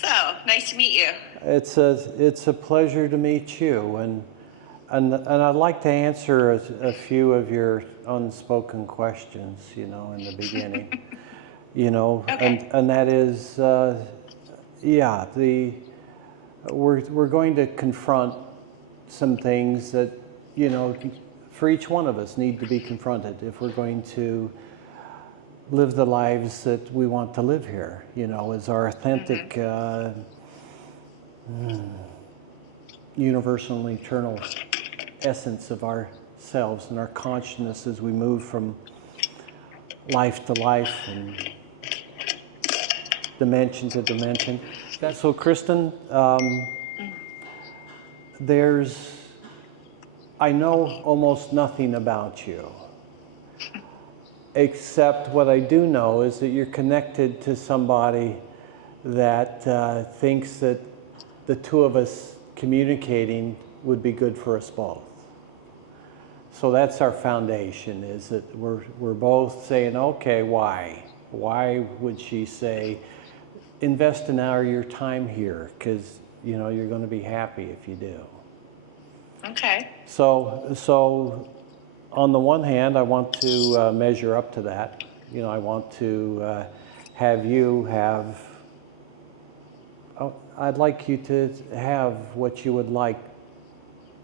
So, nice to meet you. It's a pleasure to meet you, and I'd like to answer a few of your unspoken questions, in the beginning, Okay. and that is, yeah, we're going to confront some things that, for each one of us need to be confronted if we're going to live the lives that we want to live here, as our authentic, universal and eternal essence of ourselves and our consciousness as we move from life to life and dimension to dimension. So, Kristen, I know almost nothing about you, except what I do know is that you're connected to somebody that thinks that the two of us communicating would be good for us both. So that's our foundation, is that we're both saying, okay, why? Why would she say, invest an hour of your time here, because you're going to be happy if you do. Okay. So on the one hand, I want to measure up to that. I want to have you have, I'd like you to have what you would like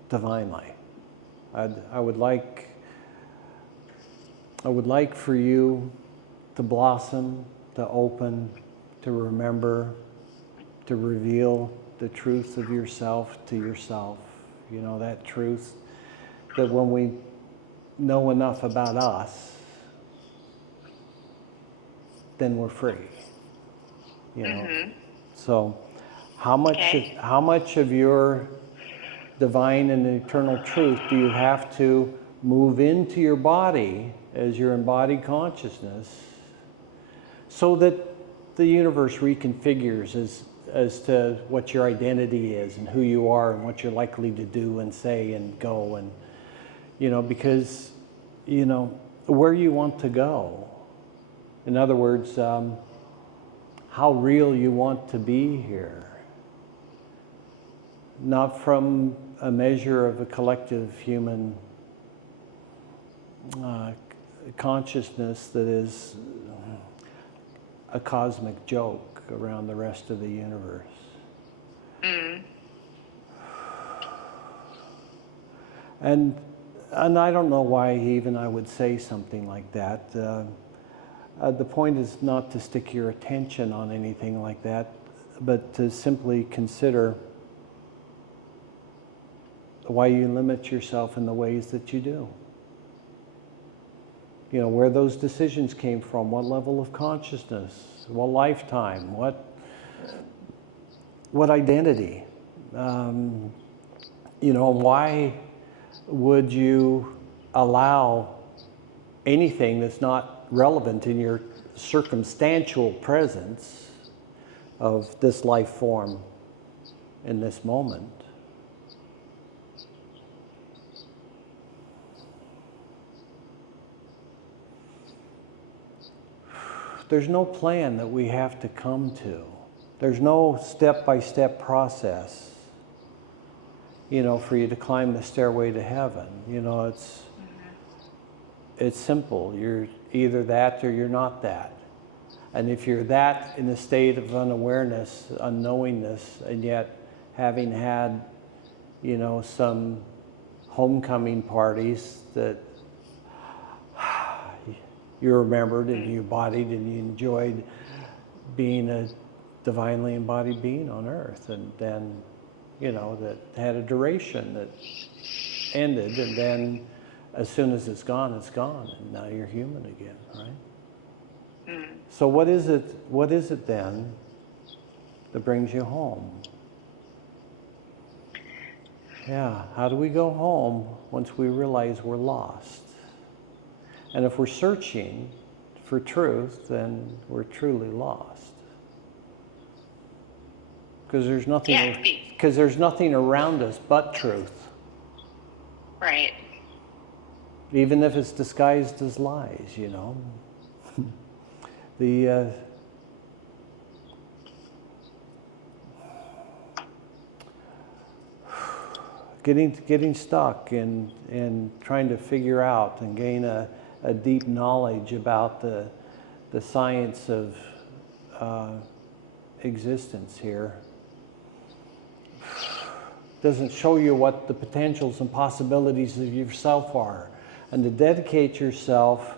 divinely. I would like for you to blossom, to open, to remember, to reveal the truth of yourself to yourself. That truth that when we know enough about us, then we're free. So how much of your divine and eternal truth do you have to move into your body as your embodied consciousness so that the universe reconfigures as to what your identity is and who you are and what you're likely to do and say and go, and because where you want to go, in other words, how real you want to be here, not from a measure of a collective human consciousness that is a cosmic joke around the rest of the universe. And I don't know why even I would say something like that. The point is not to stick your attention on anything like that, but to simply consider why you limit yourself in the ways that you do. Where those decisions came from, what level of consciousness, what lifetime, what identity. Why would you allow anything that's not relevant in your circumstantial presence of this life form in this moment? There's no plan that we have to come to. There's no step-by-step process, for you to climb the stairway to heaven. It's simple. You're either that or you're not that. And if you're that in a state of unawareness, unknowingness, and yet having had, some homecoming parties that you remembered and you embodied and you enjoyed being a divinely embodied being on earth, and then, that had a duration that ended, and then as soon as it's gone, and now you're human again, right? So what is it then that brings you home? Yeah, how do we go home once we realize we're lost? And if we're searching for truth, then we're truly lost. Because there's nothing around us but truth. Right. Even if it's disguised as lies, getting stuck and trying to figure out and gain a deep knowledge about the science of existence here doesn't show you what the potentials and possibilities of yourself are, and to dedicate yourself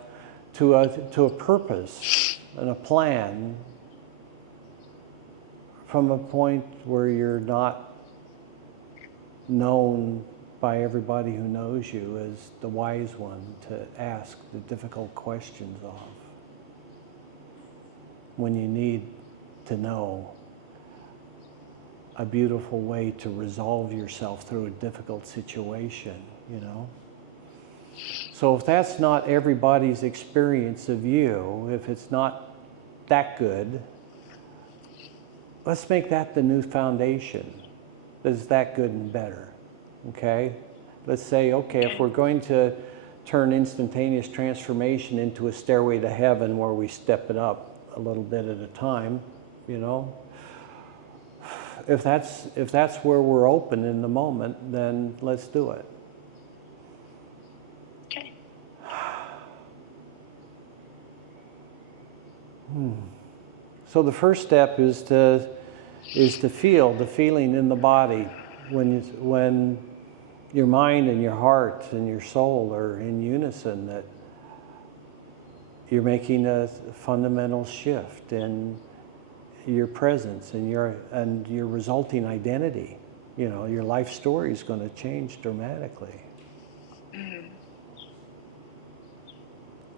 to a purpose and a plan from a point where you're not known by everybody who knows you as the wise one to ask the difficult questions of when you need to know a beautiful way to resolve yourself through a difficult situation, you know? So if that's not everybody's experience of you, if it's not that good, let's make that the new foundation. That's that good and better, okay? Let's say, okay, if we're going to turn instantaneous transformation into a stairway to heaven where we step it up a little bit at a time, you know? If that's where we're open in the moment, then let's do it. Okay. So the first step is to feel the feeling in the body when your mind and your heart and your soul are in unison, that you're making a fundamental shift in your presence and your resulting identity. You know, your life story is going to change dramatically. Mm-hmm.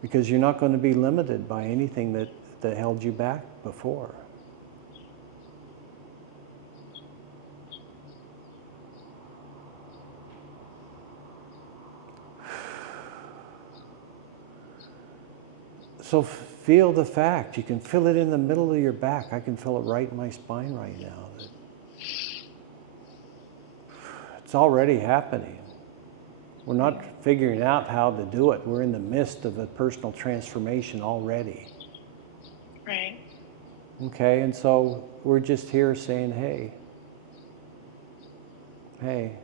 Because you're not going to be limited by anything that held you back before. So feel the fact. You can feel it in the middle of your back. I can feel it right in my spine right now. It's already happening. We're not figuring out how to do it. We're in the midst of a personal transformation already. Right. Okay, and so we're just here saying, hey,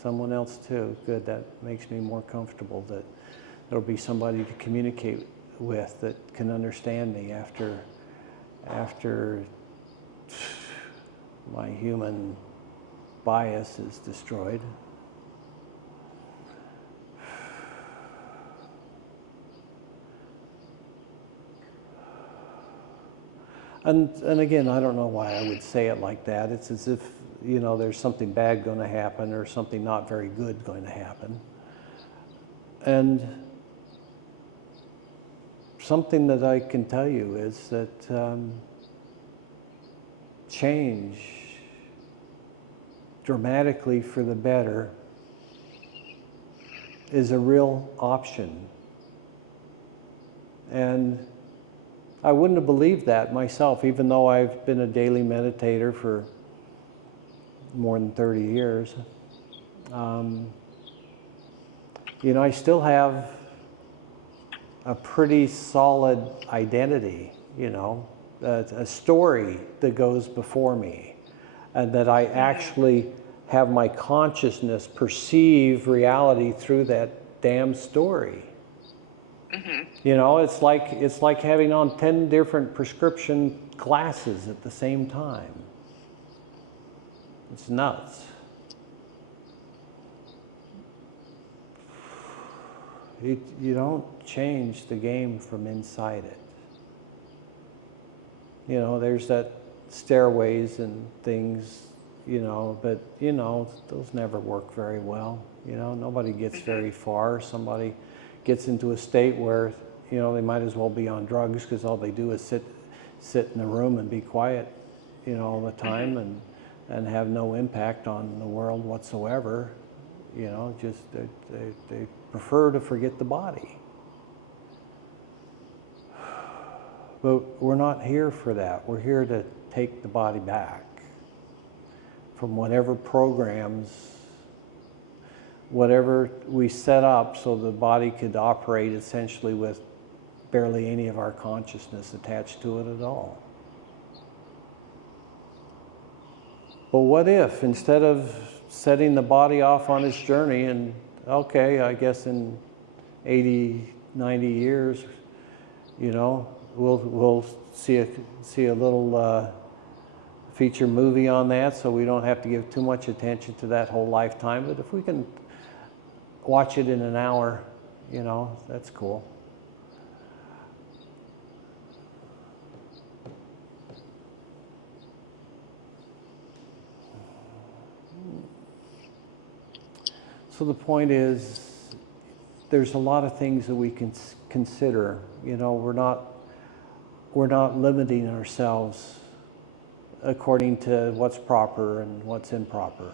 someone else too. Good, that makes me more comfortable that there'll be somebody to communicate with that can understand me after my human bias is destroyed. And again, I don't know why I would say it like that. It's as if, you know, there's something bad going to happen or something not very good going to happen. And something that I can tell you is that change dramatically for the better is a real option. And I wouldn't have believed that myself, even though I've been a daily meditator for more than 30 years. You know, I still have a pretty solid identity, you know, a story that goes before me, and that I actually have my consciousness perceive reality through that damn story. Mm-hmm. You know, it's like having on 10 different prescription glasses at the same time. It's nuts. You don't change the game from inside it. You know, there's that stairways and things, you know, but, you know, those never work very well. You know, nobody gets very far. Somebody gets into a state where, you know, they might as well be on drugs because all they do is sit in a room and be quiet, you know, all the time and have no impact on the world whatsoever. You know, just they prefer to forget the body. But we're not here for that. We're here to take the body back from whatever programs, whatever we set up so the body could operate essentially with barely any of our consciousness attached to it at all. But what if, instead of setting the body off on its journey, and okay, I guess in 80, 90 years, we'll see a little feature movie on that, so we don't have to give too much attention to that whole lifetime. But if we can watch it in an hour, that's cool. So the point is, there's a lot of things that we can consider. We're not limiting ourselves according to what's proper and what's improper.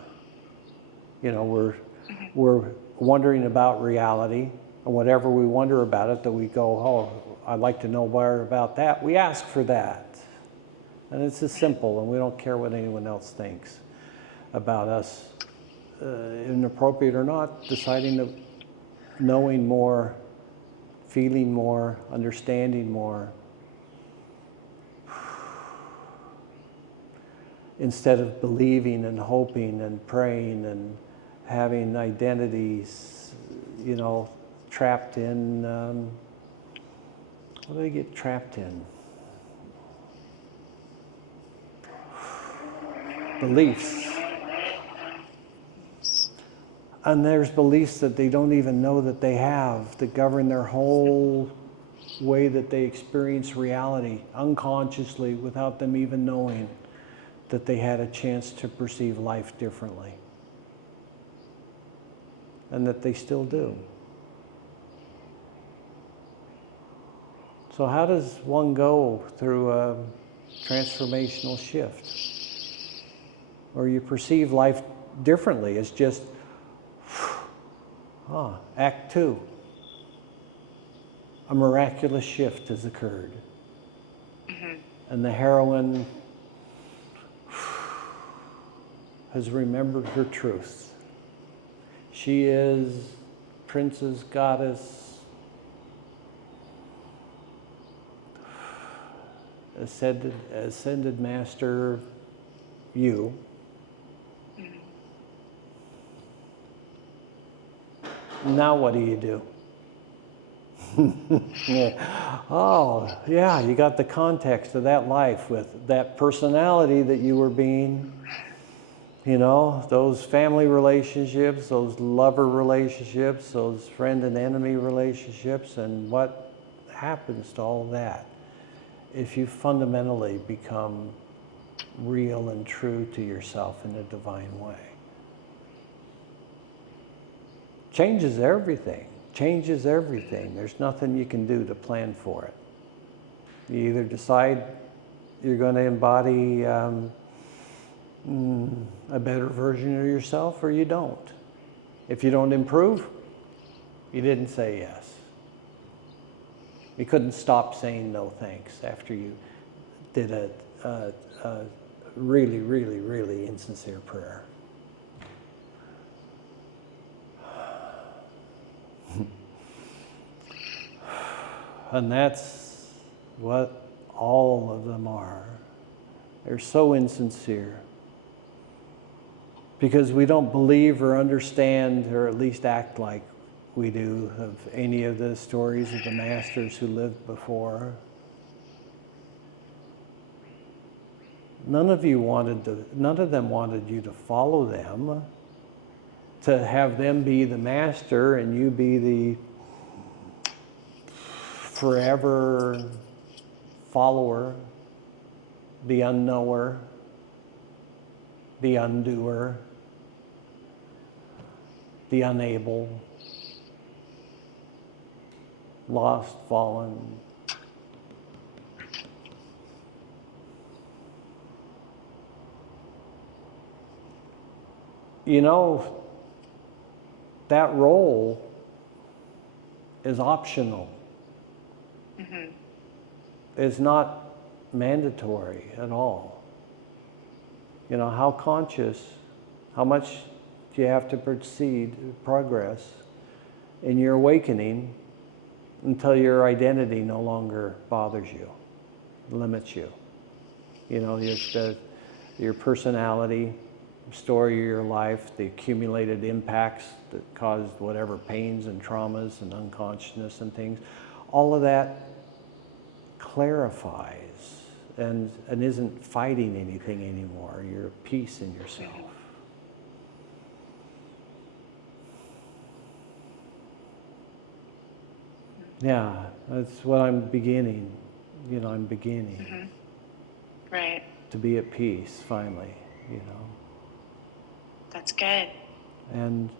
We're wondering about reality, and whatever we wonder about it, that we go, oh, I'd like to know more about that. We ask for that, and it's as simple, and we don't care what anyone else thinks about us. Inappropriate or not, deciding to knowing more, feeling more, understanding more, instead of believing and hoping and praying and having identities, trapped in, what do they get trapped in? Beliefs. And there's beliefs that they don't even know that they have, that govern their whole way that they experience reality, unconsciously, without them even knowing that they had a chance to perceive life differently. And that they still do. So how does one go through a transformational shift? Or you perceive life differently. It's just, Act 2. A miraculous shift has occurred. Mm-hmm. And the heroine has remembered her truth. She is princess, goddess, ascended master, you. Now what do? Yeah. Oh, yeah, you got the context of that life with that personality that you were being, those family relationships, those lover relationships, those friend and enemy relationships, and what happens to all that if you fundamentally become real and true to yourself in a divine way. Changes everything. There's nothing you can do to plan for it. You either decide you're going to embody a better version of yourself, or you don't. If you don't improve, you didn't say yes. You couldn't stop saying no thanks after you did a really, really, really insincere prayer. And that's what all of them are. They're so insincere. Because we don't believe or understand, or at least act like we do, of any of the stories of the masters who lived before. None of them wanted you to follow them, to have them be the master and you be the forever follower, the unknower, the undoer, the unable, lost, fallen. That role is optional. Mm-hmm. It's not mandatory at all. How much do you have to progress in your awakening until your identity no longer bothers you, limits you. Your personality, story of your life, the accumulated impacts that caused whatever pains and traumas and unconsciousness and things, all of that clarifies and isn't fighting anything anymore. You're at peace in yourself. Yeah, that's what I'm beginning. You know, I'm beginning Right. to be at peace finally, you know. That's good. And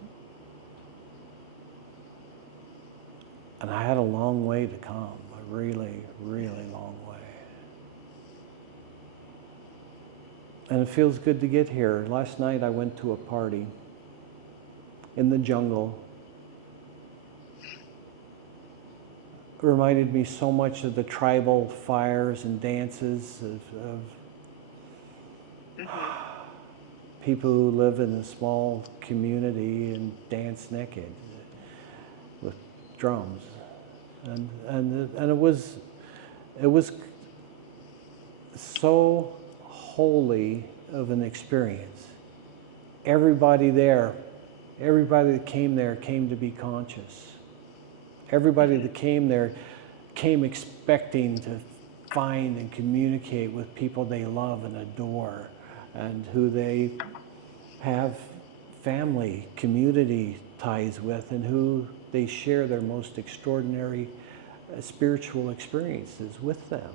I had a long way to come, a really, really long way. And it feels good to get here. Last night I went to a party in the jungle. It reminded me so much of the tribal fires and dances of people who live in a small community and dance naked with drums. And it was so holy of an experience. Everybody there, everybody that came there came to be conscious. Everybody that came there came expecting to find and communicate with people they love and adore and who they have family, community ties with, and who they share their most extraordinary spiritual experiences with them.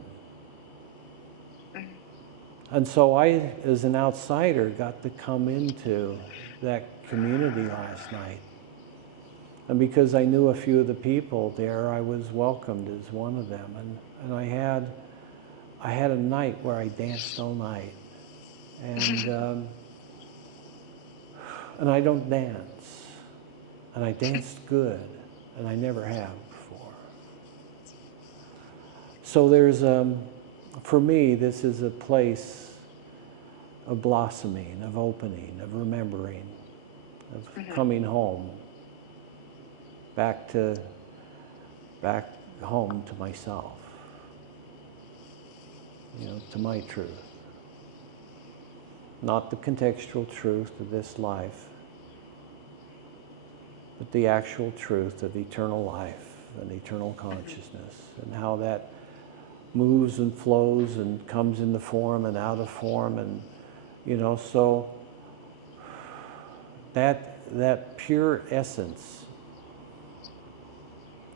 And so I, as an outsider, got to come into that community last night. And because I knew a few of the people there, I was welcomed as one of them. And I had a night where I danced all night. And I don't dance. And I danced good. And I never have before. So there's, for me, this is a place of blossoming, of opening, of remembering, of coming home. Back home to myself, you know, to my truth. Not the contextual truth of this life, but the actual truth of eternal life and eternal consciousness, and how that moves and flows and comes into form and out of form, and you know, so that pure essence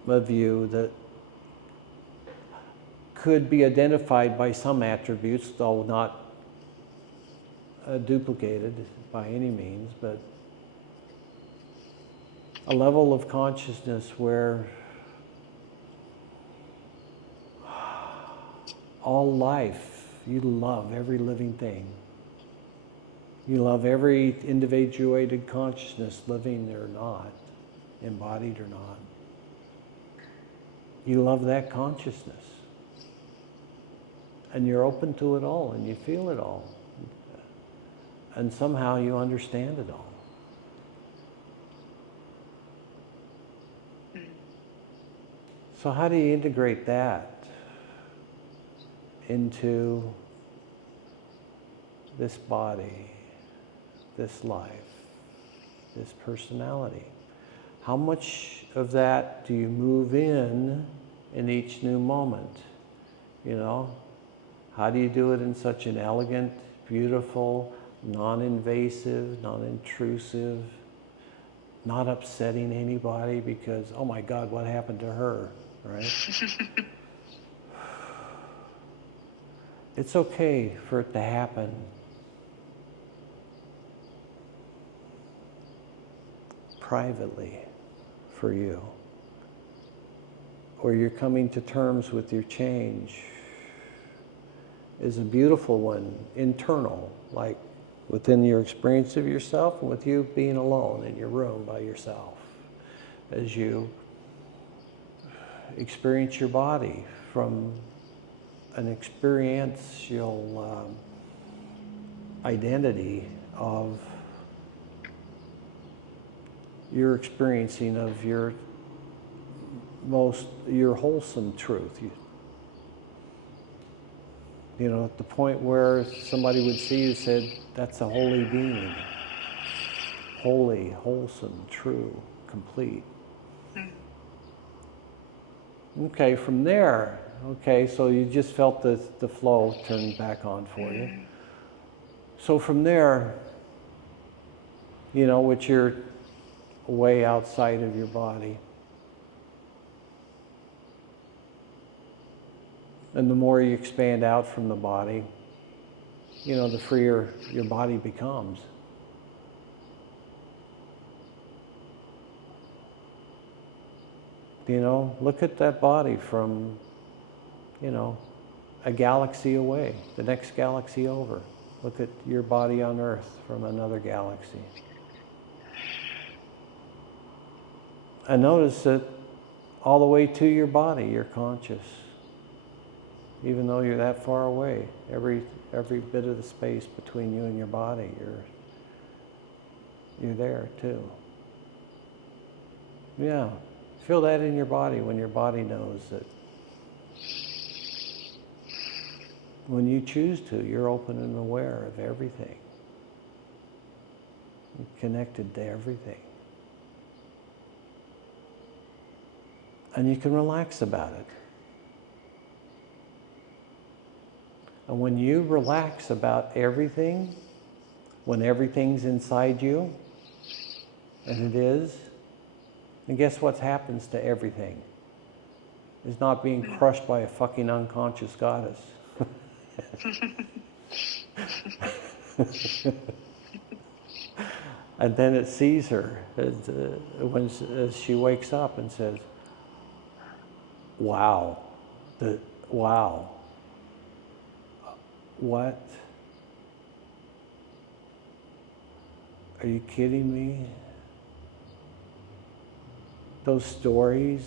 of you that could be identified by some attributes, though not duplicated by any means, but a level of consciousness where all life, you love every living thing. You love every individuated consciousness, living or not, embodied or not. You love that consciousness. And you're open to it all, and you feel it all. And somehow you understand it all. So how do you integrate that into this body, this life, this personality? How much of that do you move in each new moment? You know, how do you do it in such an elegant, beautiful, non-invasive, non-intrusive, not upsetting anybody because, oh my God, what happened to her, right? It's okay for it to happen. Privately for you. Or you're coming to terms with your change is a beautiful one, internal, like within your experience of yourself and with you being alone in your room by yourself as you experience your body from an experiential identity of your experiencing of your wholesome truth. You know, at the point where somebody would see you said, that's a holy being. Holy, wholesome, true, complete. Okay, from there, okay, so you just felt the flow turn back on for you. So from there, you know, which you're way outside of your body. And the more you expand out from the body, you know, the freer your body becomes. You know, look at that body from, you know, a galaxy away, the next galaxy over. Look at your body on Earth from another galaxy. And notice that all the way to your body, you're conscious. Even though you're that far away, every bit of the space between you and your body, you're there too. Yeah. Feel that in your body when your body knows that when you choose to, you're open and aware of everything. You're connected to everything. And you can relax about it. And when you relax about everything, when everything's inside you, and it is, and guess what happens to everything? It's not being crushed by a fucking unconscious goddess. And then it sees her as she wakes up and says, wow, wow, what? Are you kidding me? Those stories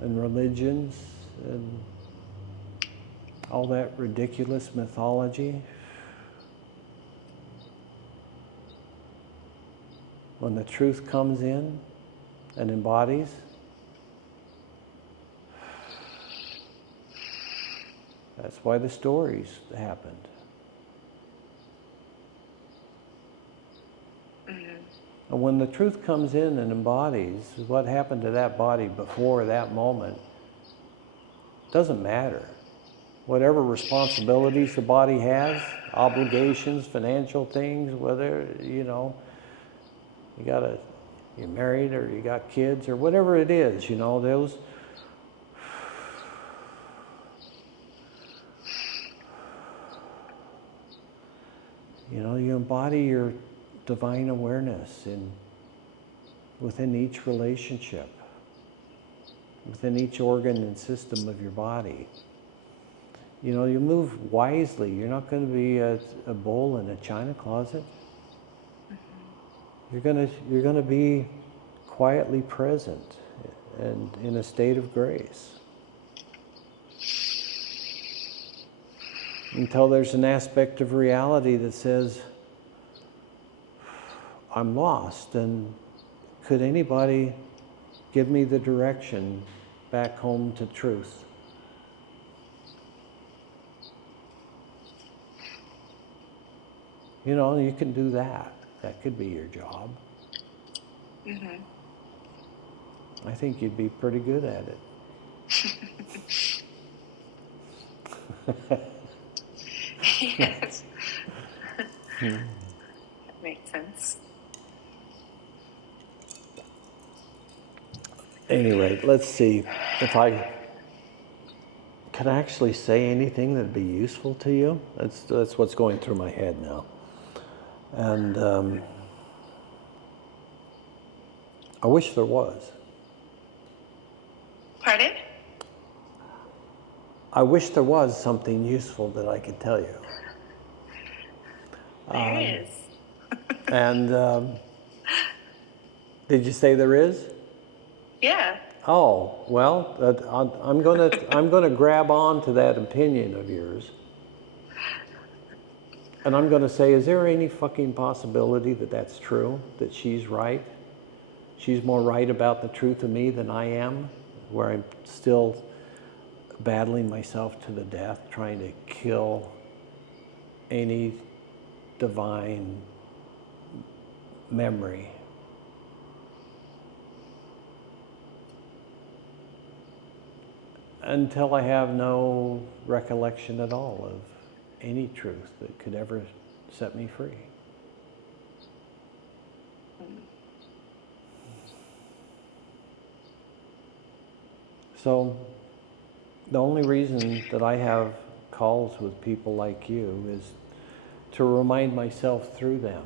and religions and all that ridiculous mythology. When the truth comes in and embodies, that's why the stories happened. And when the truth comes in and embodies, what happened to that body before that moment doesn't matter. Whatever responsibilities the body has, obligations, financial things, whether, you know, you're married or you got kids or whatever it is, you know, those. You know, you embody your divine awareness within each relationship, within each organ and system of your body. You know, you move wisely. You're not going to be a bull in a china closet. You're going to be quietly present and in a state of grace. Until there's an aspect of reality that says, I'm lost, and could anybody give me the direction back home to truth? You know, you can do that. That could be your job. Mm-hmm. I think you'd be pretty good at it. Yes. That makes sense. Anyway, let's see if I can actually say anything that'd be useful to you. That's what's going through my head now. And I wish there was. Pardon? I wish there was something useful that I could tell you. There is. And did you say there is? Yeah. Oh, well, I'm gonna grab on to that opinion of yours, and I'm gonna say, is there any fucking possibility that that's true? That she's right? She's more right about the truth of me than I am, where I'm still battling myself to the death, trying to kill any divine memory. Until I have no recollection at all of any truth that could ever set me free. So the only reason that I have calls with people like you is to remind myself through them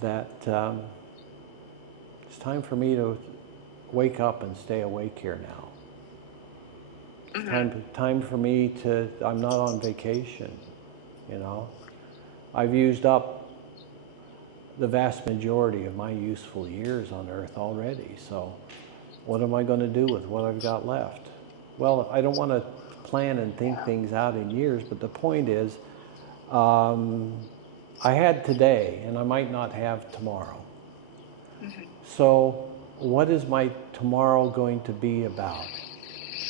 that it's time for me to wake up and stay awake here now. It's time for me to, I'm not on vacation, you know. I've used up the vast majority of my useful years on earth already, so what am I going to do with what I've got left? Well, I don't want to plan and think things out in years, but the point is, I had today, and I might not have tomorrow. So what is my tomorrow going to be about?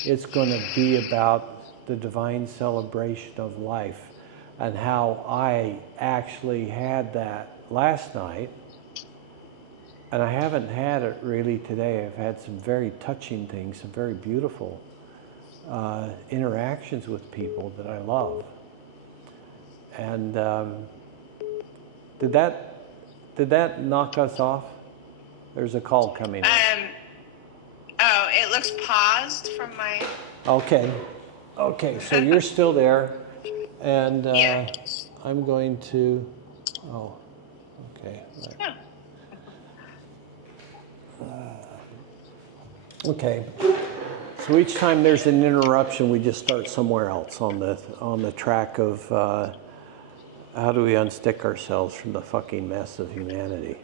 It's going to be about the divine celebration of life and how I actually had that last night. And I haven't had it really today. I've had some very touching things, some very beautiful interactions with people that I love. And did that knock us off? There's a call coming in. Oh, it looks paused from my... Okay, so you're still there. And Yeah. I'm going to, okay. Right. Okay, so each time there's an interruption, we just start somewhere else on the track of how do we unstick ourselves from the fucking mess of humanity.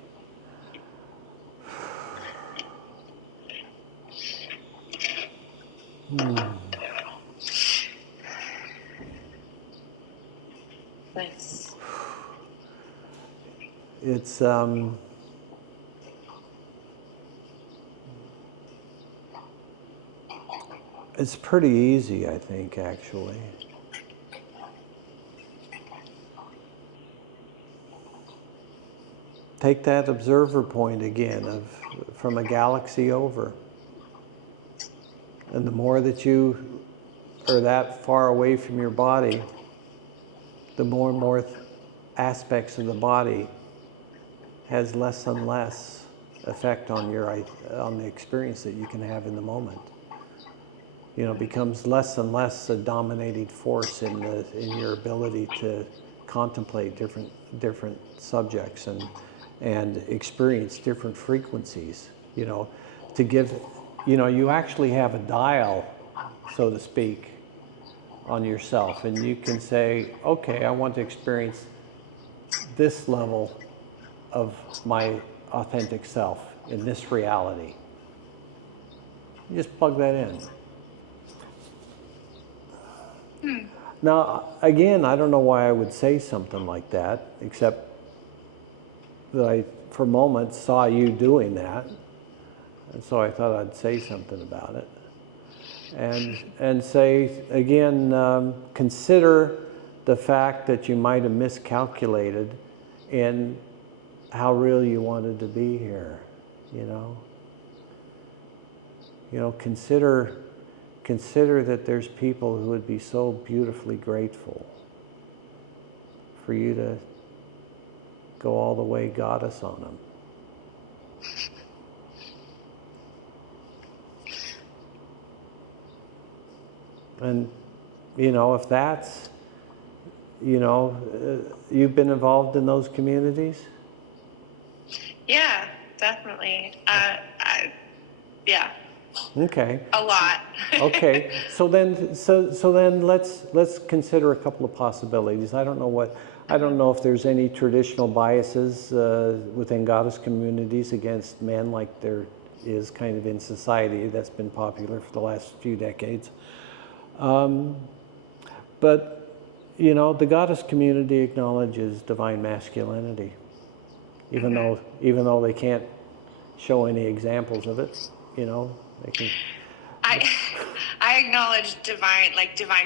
Nice. It's pretty easy, I think, actually. Take that observer point again from a galaxy over. And the more that you are that far away from your body, the more and more aspects of the body has less and less effect on the experience that you can have in the moment. You know, becomes less and less a dominating force in your ability to contemplate different subjects and experience different frequencies. You know, to give, you know, you actually have a dial, so to speak, on yourself, and you can say, okay, I want to experience this level of my authentic self in this reality. You just plug that in. Now, again, I don't know why I would say something like that, except that I, for moments, saw you doing that, and so I thought I'd say something about it. And say, again, consider the fact that you might have miscalculated in how real you wanted to be here, you know? You know, consider that there's people who would be so beautifully grateful for you to go all the way goddess on them. And, you know, if that's, you know, you've been involved in those communities? Yeah, definitely. Yeah. Okay. A lot. Okay. So then let's consider a couple of possibilities. I don't know if there's any traditional biases within goddess communities against men like there is kind of in society that's been popular for the last few decades. But, you know, the goddess community acknowledges divine masculinity, even though they can't show any examples of it, you know. They can. I I acknowledge divine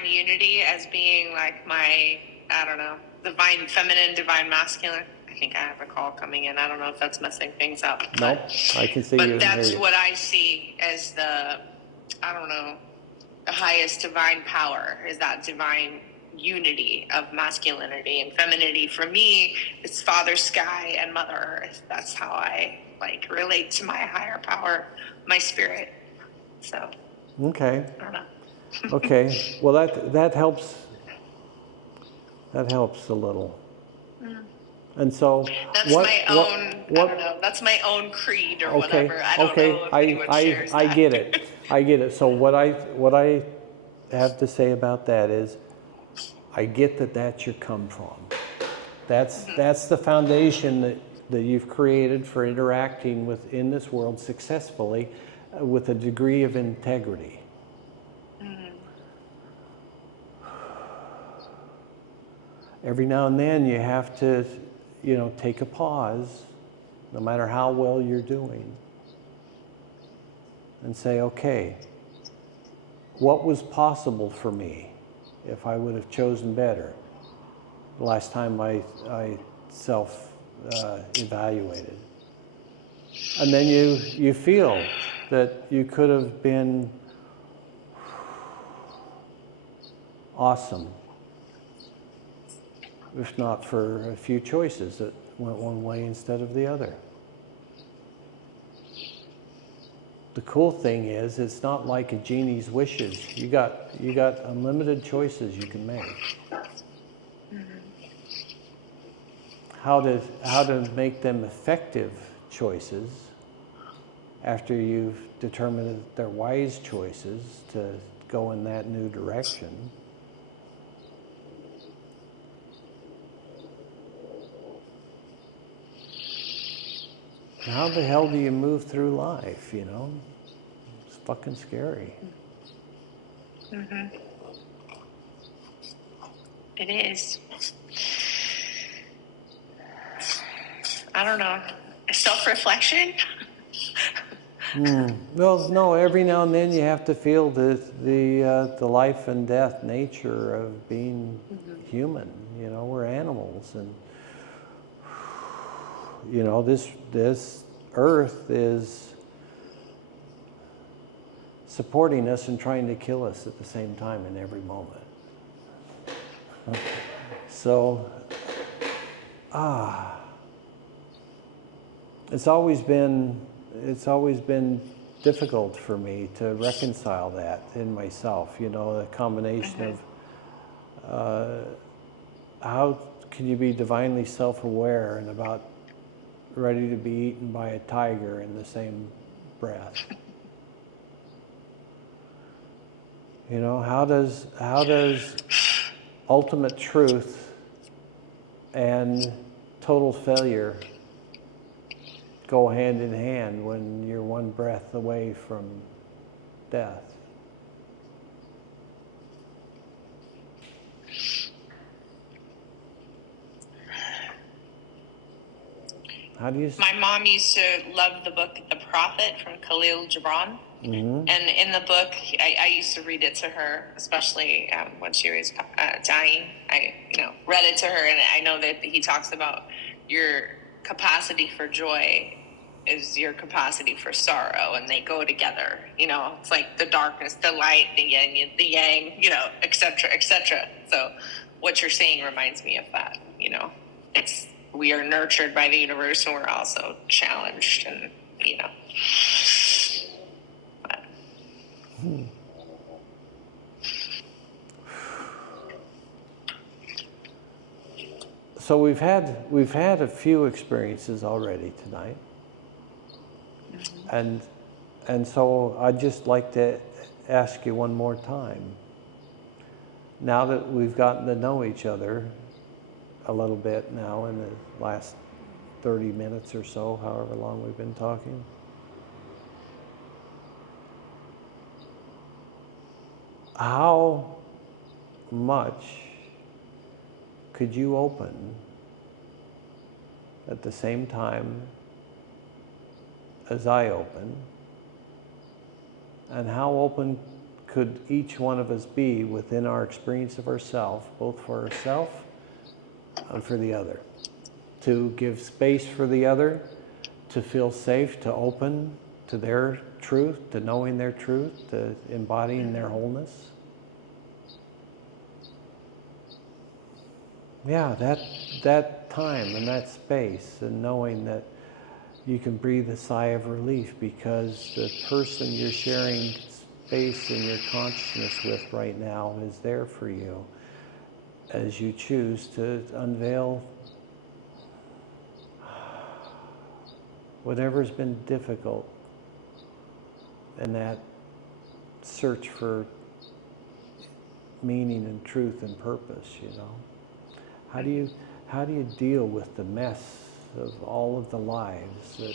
unity as being like my, I don't know, divine feminine, divine masculine. I think I have a call coming in. I don't know if that's messing things up. Nope, I can see you But and that's hear you. what I see as the, I don't know, the highest divine power is that divine unity of masculinity and femininity. For me, it's Father Sky and Mother Earth. That's how I like relate to my higher power, my spirit. So Okay. I don't know. Okay. Well, that helps. That helps a little. And so, That's my own. I don't know. That's my own creed or Okay. whatever. I don't Okay. know if anyone shares I that. get it. I get it. So what I have to say about that is, I get that that's your come from. That's the foundation that you've created for interacting within this world successfully, with a degree of integrity. Every now and then you have to, take a pause, no matter how well you're doing, and say, okay, what was possible for me if I would have chosen better the last time I self-evaluated? And then you feel that you could have been awesome, if not for a few choices that went one way instead of the other. The cool thing is, it's not like a genie's wishes. You got unlimited choices you can make. How to make them effective choices after you've determined that they're wise choices to go in that new direction. How the hell do you move through life, It's fucking scary. It is. I don't know. Self-reflection? Well, no, every now and then you have to feel the life and death nature of being human. We're animals, and this earth is supporting us and trying to kill us at the same time in every moment. So, it's always been difficult for me to reconcile that in myself. The combination of how can you be divinely self-aware and about ready to be eaten by a tiger in the same breath? How does ultimate truth and total failure go hand in hand when you're one breath away from death? How do you... My mom used to love the book The Prophet from Khalil Gibran. And in the book, I used to read it to her, especially when she was dying. I read it to her, and I know that he talks about your capacity for joy is your capacity for sorrow, and they go together. It's like the darkness, the light, the yin, the yang, et cetera, et cetera. So what you're saying reminds me of that. We are nurtured by the universe, and we're also challenged, and So we've had a few experiences already tonight, and so I'd just like to ask you one more time. Now that we've gotten to know each other a little bit now in the last 30 minutes or so, however long we've been talking, how much could you open at the same time as I open? And how open could each one of us be within our experience of ourself, both for ourself and for the other? To give space for the other, to feel safe, to open to their truth, to knowing their truth, to embodying their wholeness. Yeah, that time and that space, and knowing that you can breathe a sigh of relief because the person you're sharing space in your consciousness with right now is there for you as you choose to unveil whatever's been difficult in that search for meaning and truth and purpose, you know. How do you deal with the mess of all of the lives that,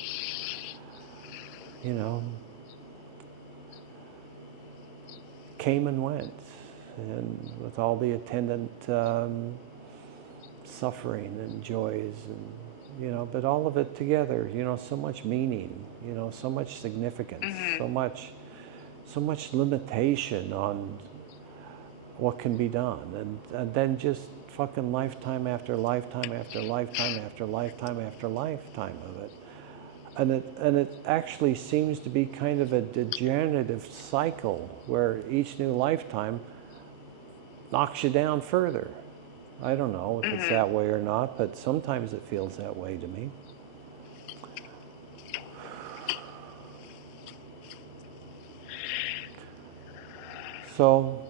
you know, came and went, and with all the attendant suffering and joys, and, you know, but all of it together, you know, so much meaning, you know, so much significance, so much limitation on what can be done, and then just fucking lifetime after lifetime after lifetime after lifetime after lifetime of it. And it actually seems to be kind of a degenerative cycle where each new lifetime knocks you down further. I don't know if it's that way or not, but sometimes it feels that way to me. So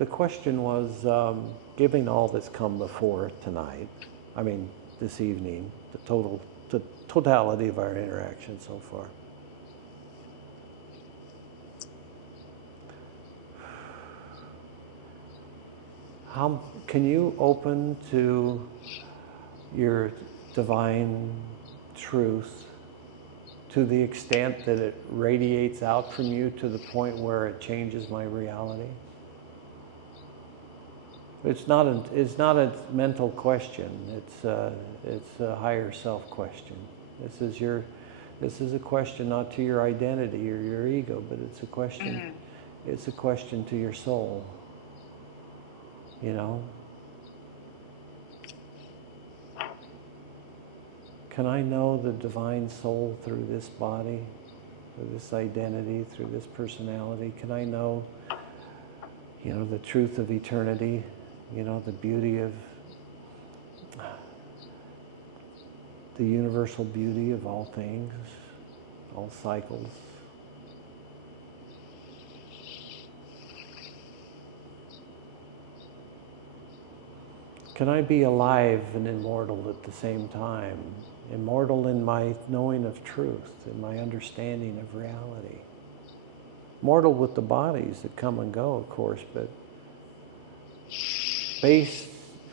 the question was, given all that's come before tonight, I mean this evening, the totality of our interaction so far, how can you open to your divine truth to the extent that it radiates out from you to the point where it changes my reality? It's not a mental question. It's a higher self question. This is a question not to your identity or your ego, but it's a question. It's a question to your soul. You know. Can I know the divine soul through this body, through this identity, through this personality? Can I know, you know, the truth of eternity? You know, the beauty of the universal beauty of all things, all cycles. Can I be alive and immortal at the same time? Immortal in my knowing of truth, in my understanding of reality. Mortal with the bodies that come and go, of course, but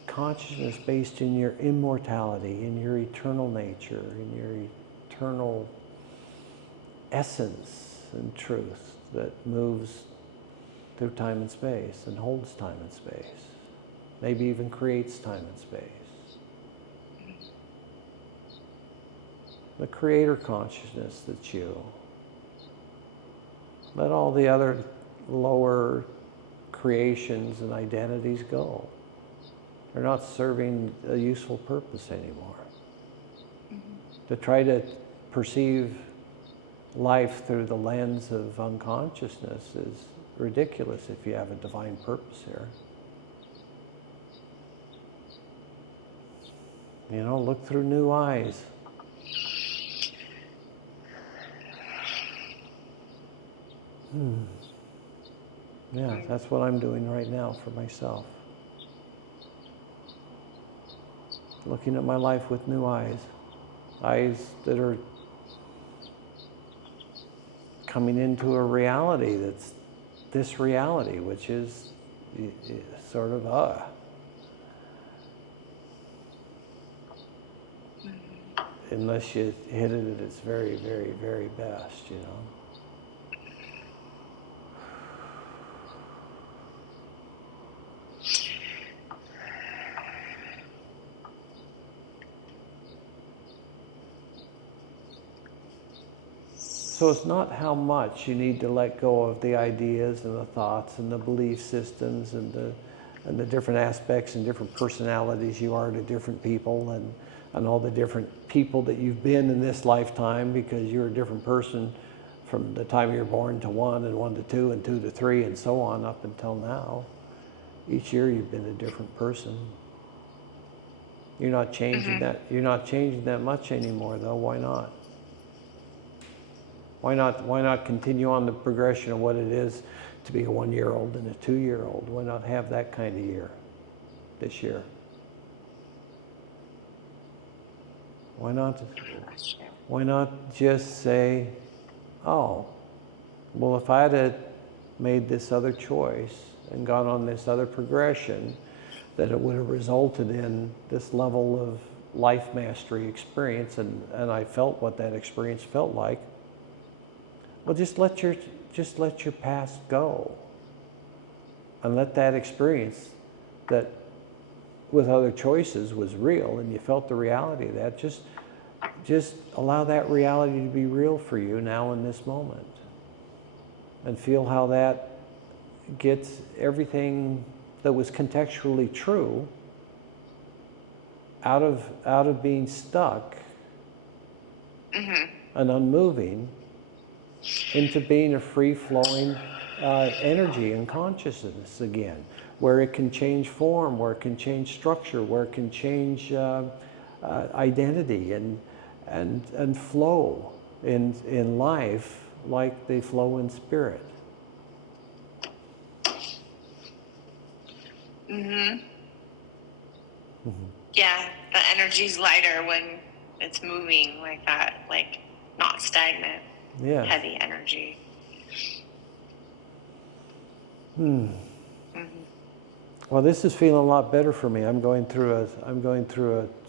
consciousness based in your immortality, in your eternal nature, in your eternal essence and truth that moves through time and space and holds time and space, maybe even creates time and space. The creator consciousness that's you. Let all the other lower creations and identities go. They're not serving a useful purpose anymore. To try to perceive life through the lens of unconsciousness is ridiculous if you have a divine purpose here. You know, look through new eyes. Yeah, that's what I'm doing right now for myself. Looking at my life with new eyes. Eyes that are coming into a reality that's this reality, which is sort of unless you hit it at its very, very, very best, you know. So it's not how much you need to let go of the ideas and the thoughts and the belief systems and the different aspects and different personalities you are to different people, and all the different people that you've been in this lifetime, because you're a different person from the time you're born to 1 and 1 to 2 and 2 to 3 and so on up until now. Each year you've been a different person. You're not changing that. You're not changing that much anymore, though. Why not? Why not continue on the progression of what it is to be a 1-year-old and a 2-year-old? Why not have that kind of year this year? Why not just say, oh, well, if I had made this other choice and gone on this other progression, that it would have resulted in this level of life mastery experience, and I felt what that experience felt like. Well, just let your past go, and let that experience that with other choices was real, and you felt the reality of that. Just allow that reality to be real for you now in this moment, and feel how that gets everything that was contextually true out of being stuck and unmoving into being a free-flowing energy and consciousness again, where it can change form, where it can change structure, where it can change identity and flow in life like they flow in spirit. Yeah, the energy's lighter when it's moving like that, like not stagnant. Yeah. Heavy energy. Well, this is feeling a lot better for me. I'm going through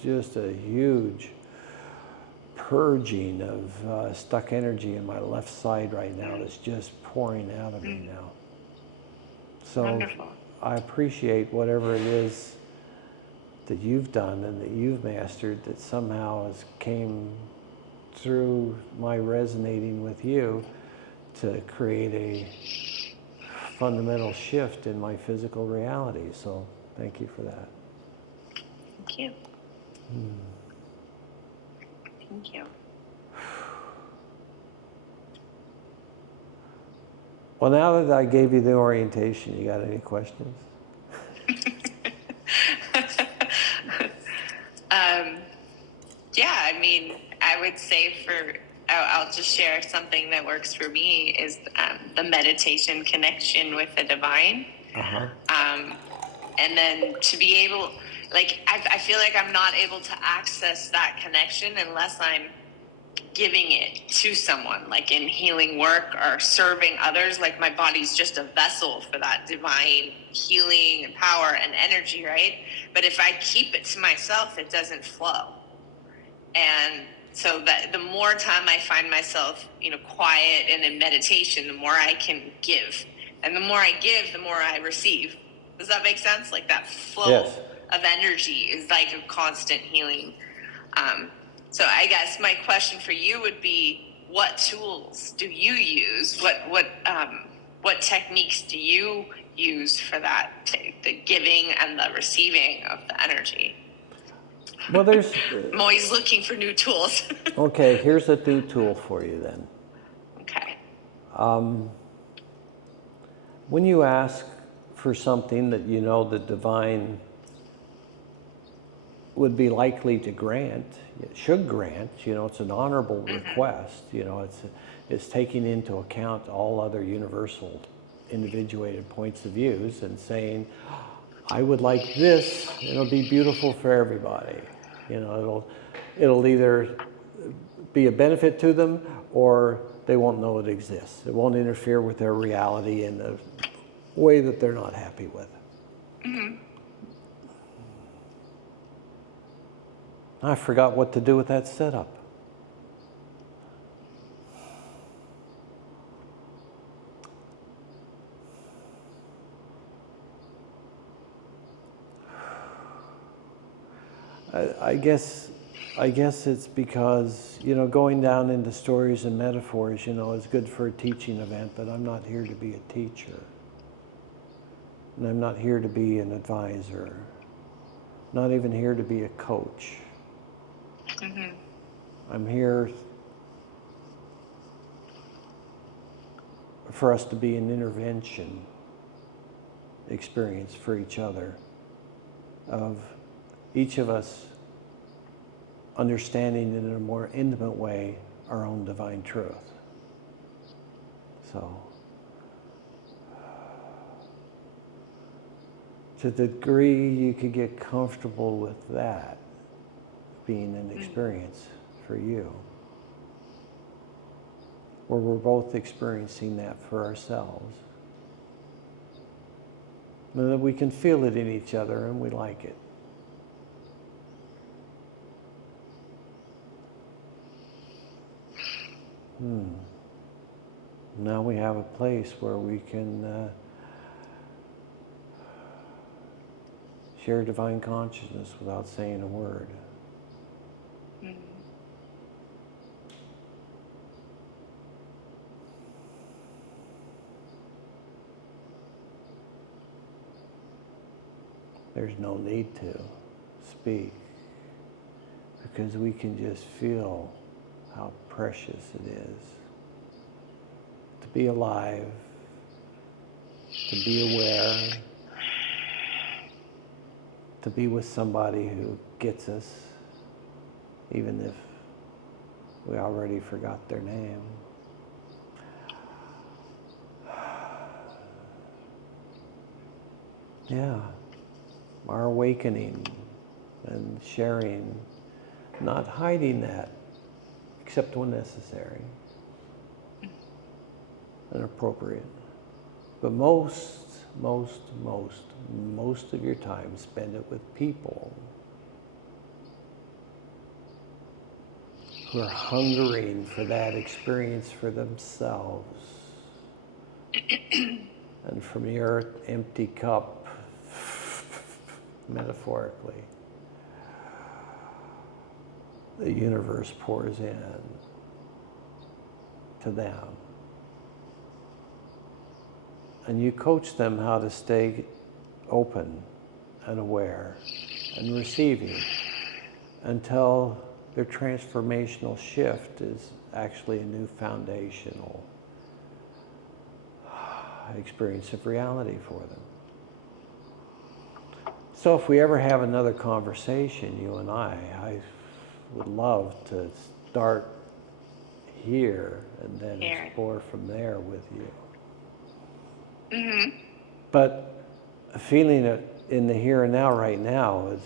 just a huge purging of stuck energy in my left side right now that's just pouring out of me now. So wonderful. I appreciate whatever it is that you've done and that you've mastered that somehow has came through my resonating with you to create a fundamental shift in my physical reality. So thank you for that. Thank you. Thank you. Well, now that I gave you the orientation, you got any questions? Yeah, I mean, I would say I'll just share something that works for me is the meditation connection with the divine. And then to be able, I feel like I'm not able to access that connection unless I'm giving it to someone, like in healing work or serving others. Like my body's just a vessel for that divine healing and power and energy, right? But if I keep it to myself, it doesn't flow. And so that the more time I find myself, quiet and in meditation, the more I can give. And the more I give, the more I receive. Does that make sense? Like that flow of energy is like a constant healing. So I guess my question for you would be, what tools do you use? What techniques do you use for that, the giving and the receiving of the energy? Well, I'm always looking for new tools. Okay, here's a new tool for you then. Okay. When you ask for something that you know the divine would be likely to grant, it should grant, it's an honorable request, it's taking into account all other universal individuated points of views and saying, I would like this, it'll be beautiful for everybody. It'll either be a benefit to them or they won't know it exists. It won't interfere with their reality in a way that they're not happy with. I forgot what to do with that setup. I guess I guess it's because, going down into stories and metaphors, is good for a teaching event, but I'm not here to be a teacher. And I'm not here to be an advisor. Not even here to be a coach. Mm-hmm. I'm here for us to be an intervention experience for each other, of each of us understanding in a more intimate way our own divine truth. So, to the degree you could get comfortable with that being an experience for you, where we're both experiencing that for ourselves, and that we can feel it in each other and we like it. Now we have a place where we can share divine consciousness without saying a word. Mm-hmm. There's no need to speak, because we can just feel how precious it is to be alive, to be aware, to be with somebody who gets us, even if we already forgot their name. Yeah, our awakening and sharing, not hiding that, except when necessary and appropriate. But most of your time, spend it with people who are hungering for that experience for themselves. And from your empty cup, metaphorically, the universe pours in to them. And you coach them how to stay open and aware and receiving until their transformational shift is actually a new foundational experience of reality for them. So if we ever have another conversation, you and I would love to start here and then explore from there with you. Mm-hmm. But feeling it in the here and now right now is,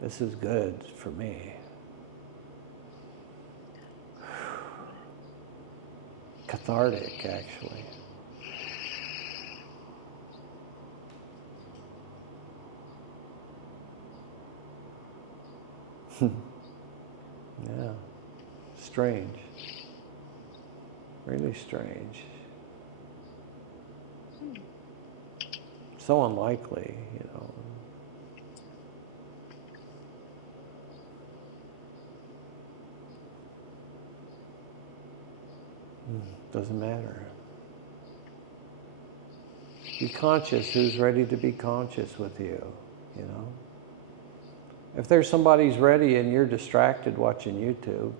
this is good for me. Cathartic, actually. Yeah, strange. Really strange. So unlikely, Doesn't matter. Be conscious who's ready to be conscious with you, If there's somebody who's ready and you're distracted watching YouTube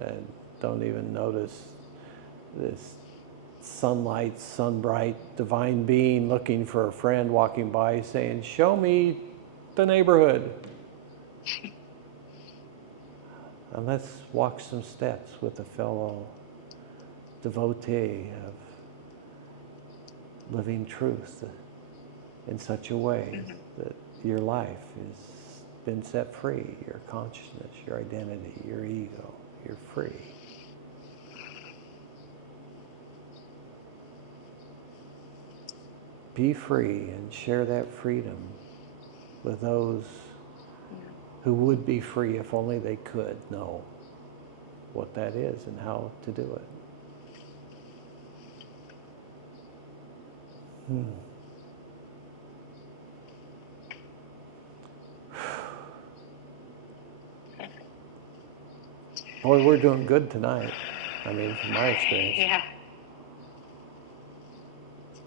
and don't even notice this sunlight, sunbright, divine being looking for a friend walking by saying, "Show me the neighborhood." And let's walk some steps with a fellow devotee of living truth in such a way that your life has been set free, your consciousness, your identity, your ego, you're free. Be free and share that freedom with those who would be free if only they could know what that is and how to do it. Boy, we're doing good tonight. I mean, from my experience. Yeah.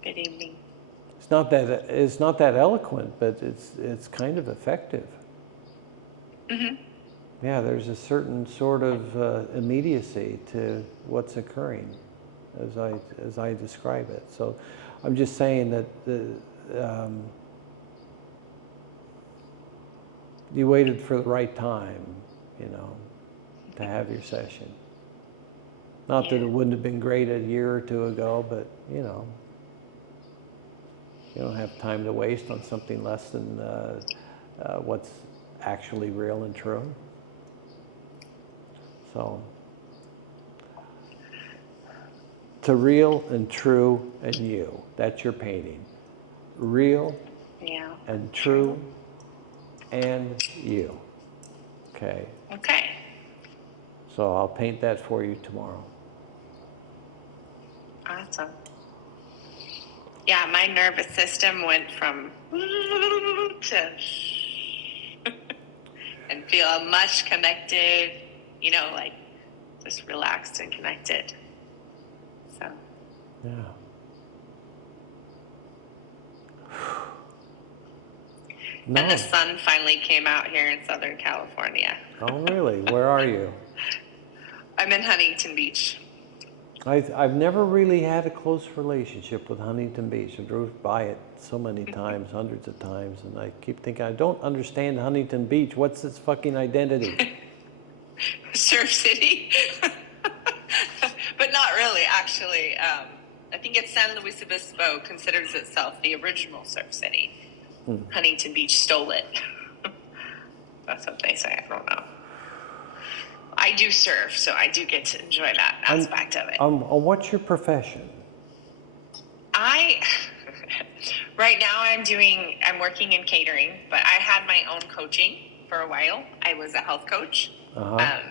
Good evening. It's not that eloquent, but it's kind of effective. Mm-hmm. Yeah, there's a certain sort of immediacy to what's occurring, as I describe it. So, I'm just saying that you waited for the right time, to have your session. Not that it wouldn't have been great a year or two ago, but you don't have time to waste on something less than what's actually real and true. So, to real and true and you, that's your painting. Real and true and you. Okay. Okay. So I'll paint that for you tomorrow. Awesome. Yeah, my nervous system went from to and feel much connected, like just relaxed and connected. So. Yeah. No. And the sun finally came out here in Southern California. Oh, really? Where are you? I'm in Huntington Beach. I've never really had a close relationship with Huntington Beach. I drove by it so many times, hundreds of times, and I keep thinking, I don't understand Huntington Beach. What's its fucking identity? Surf City? But not really, actually. I think it's San Luis Obispo considers itself the original surf city. Huntington Beach stole it. That's what they say. I don't know. I do surf, so I do get to enjoy that aspect of it. What's your profession? Right now I'm working in catering, but I had my own coaching for a while. I was a health coach. Uh-huh.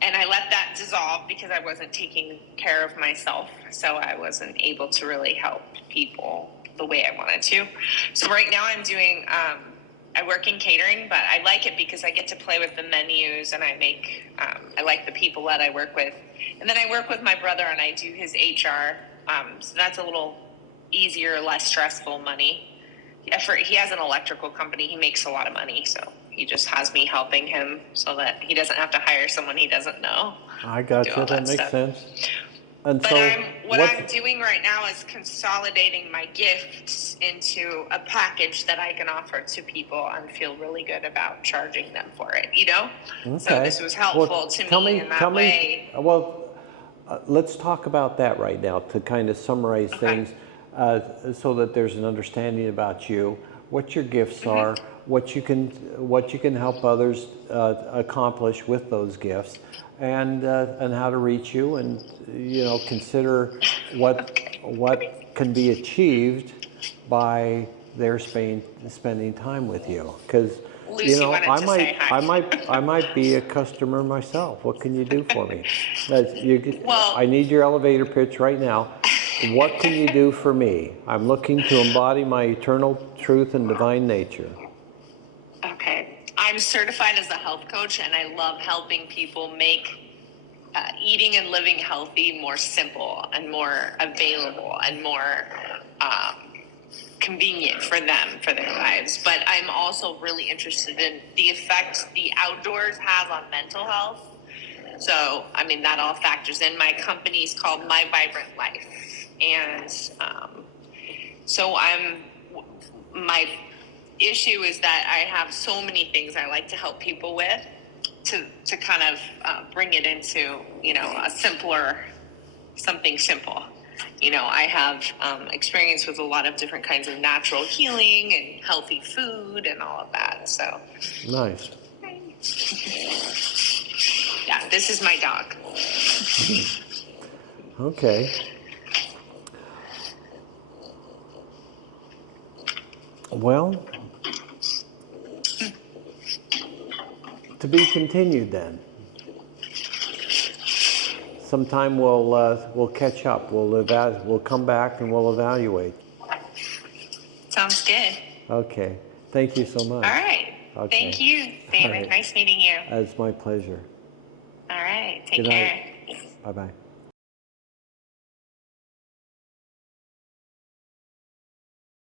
And I let that dissolve because I wasn't taking care of myself. So I wasn't able to really help people the way I wanted to. So right now I'm doing, I work in catering, but I like it because I get to play with the menus and I like the people that I work with. And then I work with my brother and I do his HR. So that's a little easier, less stressful money. He has an electrical company. He makes a lot of money. So he just has me helping him so that he doesn't have to hire someone he doesn't know. I got you. That makes sense. And but so what I'm doing right now is consolidating my gifts into a package that I can offer to people and feel really good about charging them for it, Okay. So this was helpful to me in that way. Let's talk about that right now to kind of summarize things so that there's an understanding about you, what your gifts are, what you can help others accomplish with those gifts, and how to reach you, and consider what can be achieved by their spending time with you. Because I might be a customer myself. What can you do for me? I need your elevator pitch right now. What can you do for me? I'm looking to embody my eternal truth and divine nature. Okay. I'm certified as a health coach, and I love helping people make eating and living healthy more simple and more available and more convenient for them, for their lives. But I'm also really interested in the effect the outdoors has on mental health. So, that all factors in. My company's called My Vibrant Life. And so my issue is that I have so many things I like to help people with to kind of bring it into, a simpler, something simple. I have experience with a lot of different kinds of natural healing and healthy food and all of that. So nice. Yeah, this is my dog. Okay. Well, to be continued then. Sometime we'll catch up. We'll come back and we'll evaluate. Sounds good. Okay. Thank you so much. All right. Okay. Thank you, David. Right. Nice meeting you. It's my pleasure. All right. Take Good care. night. Bye-bye.